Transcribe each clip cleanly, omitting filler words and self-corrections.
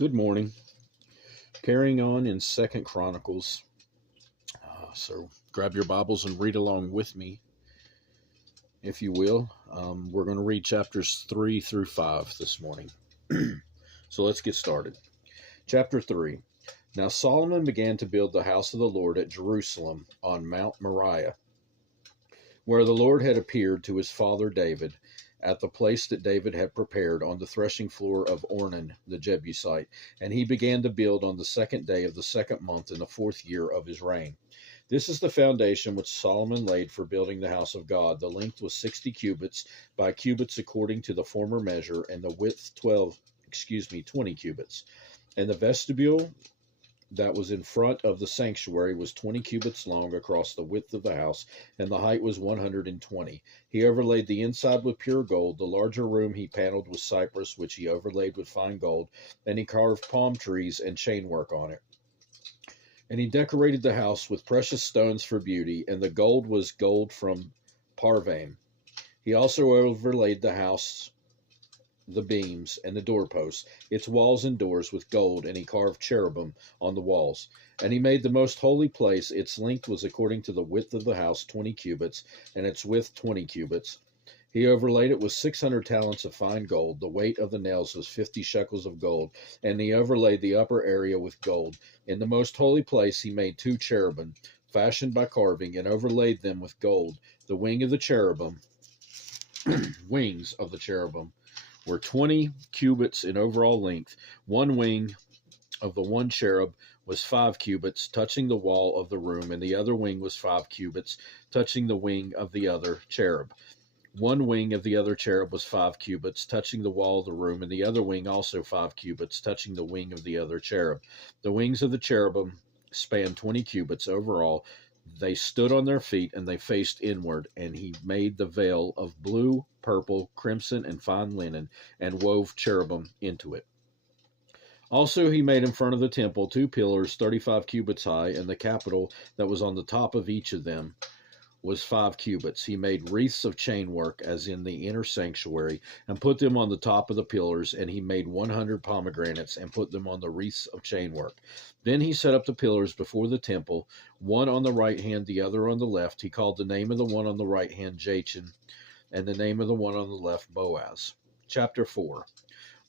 Good morning. Carrying on in Second Chronicles. So grab your Bibles and read along with me, if you will. We're going to read chapters 3 through 5 this morning. So let's get started. Chapter 3. Now Solomon began to build the house of the Lord at Jerusalem on Mount Moriah, where the Lord had appeared to his father David, at the place that David had prepared on the threshing floor of Ornan the Jebusite. And he began to build on the 2nd day of the 2nd month in the 4th year of his reign. This is the foundation which Solomon laid for building the house of God. The length was 60 cubits by cubits according to the former measure, and the width 20 cubits. And the vestibule that was in front of the sanctuary was 20 cubits long across the width of the house, and the height was 120. He overlaid the inside with pure gold. The larger room he paneled with cypress, which he overlaid with fine gold, and he carved palm trees and chainwork on it. And he decorated the house with precious stones for beauty, and the gold was gold from Parvaim. He also overlaid the house, the beams, and the doorposts, its walls and doors with gold, and he carved cherubim on the walls. And he made the most holy place. Its length was according to the width of the house, 20 cubits, and its width 20 cubits. He overlaid it with 600 talents of fine gold. The weight of the nails was 50 shekels of gold, and he overlaid the upper area with gold. In the most holy place he made 2 cherubim, fashioned by carving, and overlaid them with gold. The wings of the cherubim were 20 cubits in overall length. One wing of the one cherub was 5 cubits, touching the wall of the room, and the other wing was 5 cubits, touching the wing of the other cherub. One wing of the other cherub was 5 cubits, touching the wall of the room, and the other wing also 5 cubits, touching the wing of the other cherub. The wings of the cherubim spanned 20 cubits overall. They stood on their feet, and they faced inward, and he made the veil of blue, purple, crimson, and fine linen, and wove cherubim into it. Also he made in front of the temple 2 pillars 35 cubits high, and the capital that was on the top of each of them was 5 cubits. He made wreaths of chainwork as in the inner sanctuary, and put them on the top of the pillars, and he made 100 pomegranates, and put them on the wreaths of chainwork. Then he set up the pillars before the temple, one on the right hand, the other on the left. He called the name of the one on the right hand Jachin, and the name of the one on the left Boaz. Chapter 4.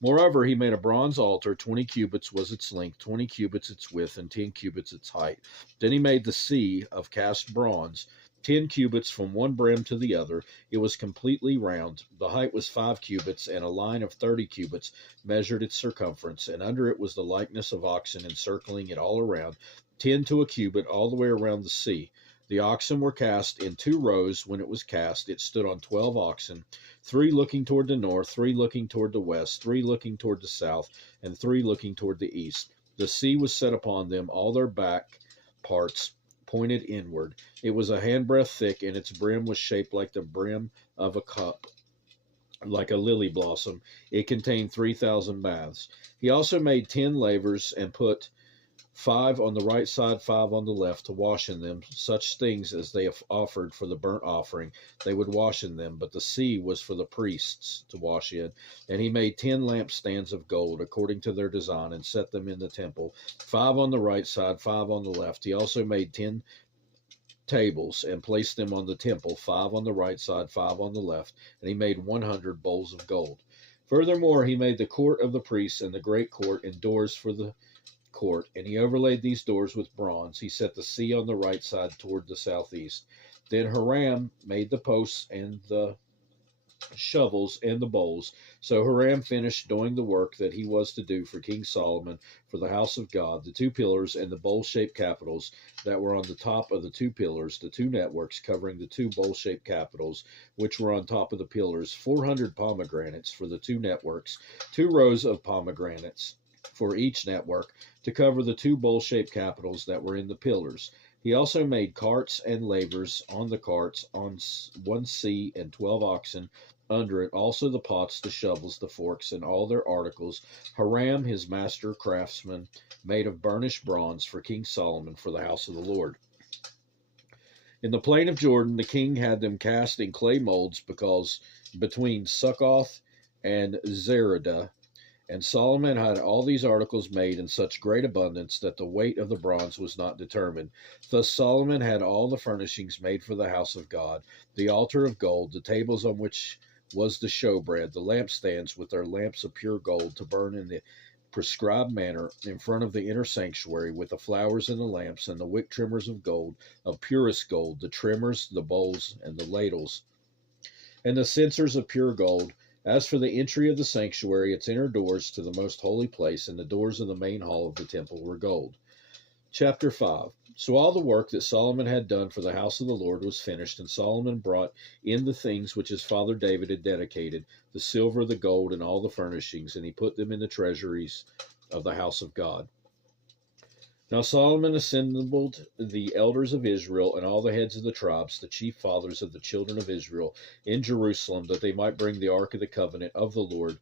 Moreover, he made a bronze altar. 20 cubits was its length, 20 cubits its width, and 10 cubits its height. Then he made the sea of cast bronze, 10 cubits from one brim to the other. It was completely round. The height was 5 cubits, and a line of 30 cubits measured its circumference, and under it was the likeness of oxen encircling it all around, 10 to a cubit, all the way around the sea. The oxen were cast in 2 rows. When it was cast, it stood on 12 oxen, 3 looking toward the north, 3 looking toward the west, 3 looking toward the south, and 3 looking toward the east. The sea was set upon them, all their back parts pointed inward. It was a handbreadth thick, and its brim was shaped like the brim of a cup, like a lily blossom. It contained 3,000 baths. He also made 10 lavers, and put 5 on the right side, 5 on the left, to wash in them such things as they offered for the burnt offering. They would wash in them, but the sea was for the priests to wash in. And he made 10 lampstands of gold according to their design, and set them in the temple, 5 on the right side, 5 on the left. He also made 10 tables, and placed them on the temple, 5 on the right side, 5 on the left. And he made 100 bowls of gold. Furthermore, he made the court of the priests and the great court, and doors for the court, and he overlaid these doors with bronze. He set the sea on the right side toward the southeast. Then Hiram made the posts and the shovels and the bowls. So Hiram finished doing the work that he was to do for King Solomon for the house of God, the 2 pillars and the bowl-shaped capitals that were on the top of the 2 pillars, the 2 networks covering the 2 bowl-shaped capitals which were on top of the pillars, 400 pomegranates for the 2 networks, 2 rows of pomegranates for each network, to cover the 2 bowl-shaped capitals that were in the pillars. He also made carts and lavers on the carts, on 1 sea, and 12 oxen under it, also the pots, the shovels, the forks, and all their articles. Hiram, his master craftsman, made of burnished bronze for King Solomon for the house of the Lord. In the plain of Jordan, the king had them cast in clay molds, because between Succoth and Zeradah, And Solomon had all these articles made in such great abundance that the weight of the bronze was not determined. Thus Solomon had all the furnishings made for the house of God, the altar of gold, the tables on which was the showbread, the lampstands with their lamps of pure gold to burn in the prescribed manner in front of the inner sanctuary, with the flowers and the lamps, and the wick trimmers of gold, of purest gold, the trimmers, the bowls, and the ladles, and the censers of pure gold. As for the entry of the sanctuary, its inner doors to the most holy place, and the doors of the main hall of the temple were gold. Chapter 5. So all the work that Solomon had done for the house of the Lord was finished, and Solomon brought in the things which his father David had dedicated, the silver, the gold, and all the furnishings, and he put them in the treasuries of the house of God. Now Solomon assembled the elders of Israel and all the heads of the tribes, the chief fathers of the children of Israel, in Jerusalem, that they might bring the ark of the covenant of the Lord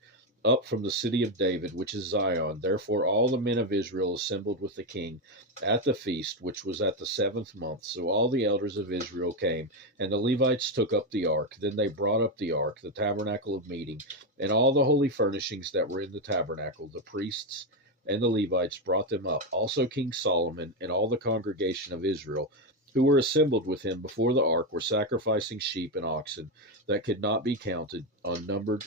up from the city of David, which is Zion. Therefore all the men of Israel assembled with the king at the feast, which was at the 7th month. So all the elders of Israel came, and the Levites took up the ark. Then they brought up the ark, the tabernacle of meeting, and all the holy furnishings that were in the tabernacle. The priests and the Levites brought them up. Also King Solomon and all the congregation of Israel, who were assembled with him before the ark, were sacrificing sheep and oxen that could not be counted, unnumbered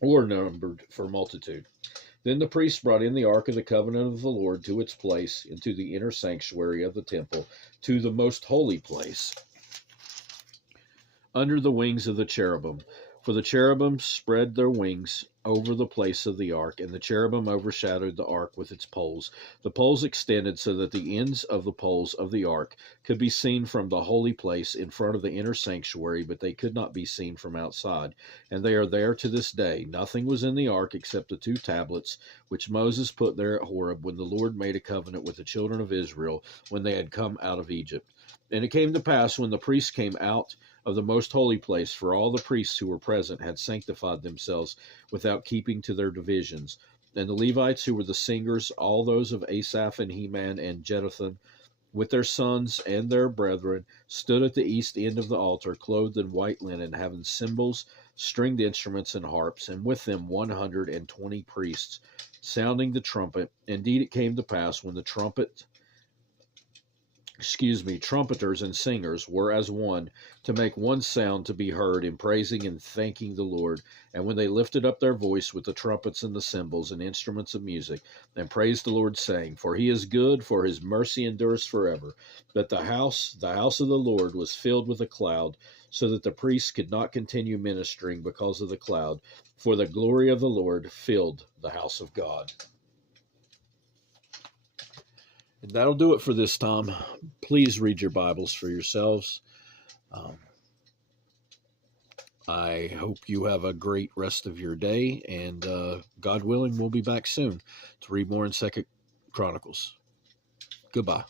or numbered for multitude. Then the priests brought in the ark of the covenant of the Lord to its place into the inner sanctuary of the temple, to the most holy place, under the wings of the cherubim. For the cherubim spread their wings over the place of the ark, and the cherubim overshadowed the ark with its poles. The poles extended so that the ends of the poles of the ark could be seen from the holy place in front of the inner sanctuary, but they could not be seen from outside. And they are there to this day. Nothing was in the ark except the 2 tablets which Moses put there at Horeb, when the Lord made a covenant with the children of Israel when they had come out of Egypt. And it came to pass, when the priests came out of the most holy place, for all the priests who were present had sanctified themselves without keeping to their divisions. And the Levites, who were the singers, all those of Asaph and Heman and Jeduthun, with their sons and their brethren, stood at the east end of the altar, clothed in white linen, having cymbals, stringed instruments, and harps, and with them 120 priests, sounding the trumpet. Indeed, it came to pass, when the trumpeters and singers were as one, to make one sound to be heard in praising and thanking the Lord. And when they lifted up their voice with the trumpets and the cymbals and instruments of music, and praised the Lord, saying, For he is good, for his mercy endures forever. That the house of the Lord was filled with a cloud, so that the priests could not continue ministering because of the cloud, for the glory of the Lord filled the house of God. And that'll do it for this time. Please read your Bibles for yourselves. I hope you have a great rest of your day, and God willing, we'll be back soon to read more in 2 Chronicles. Goodbye.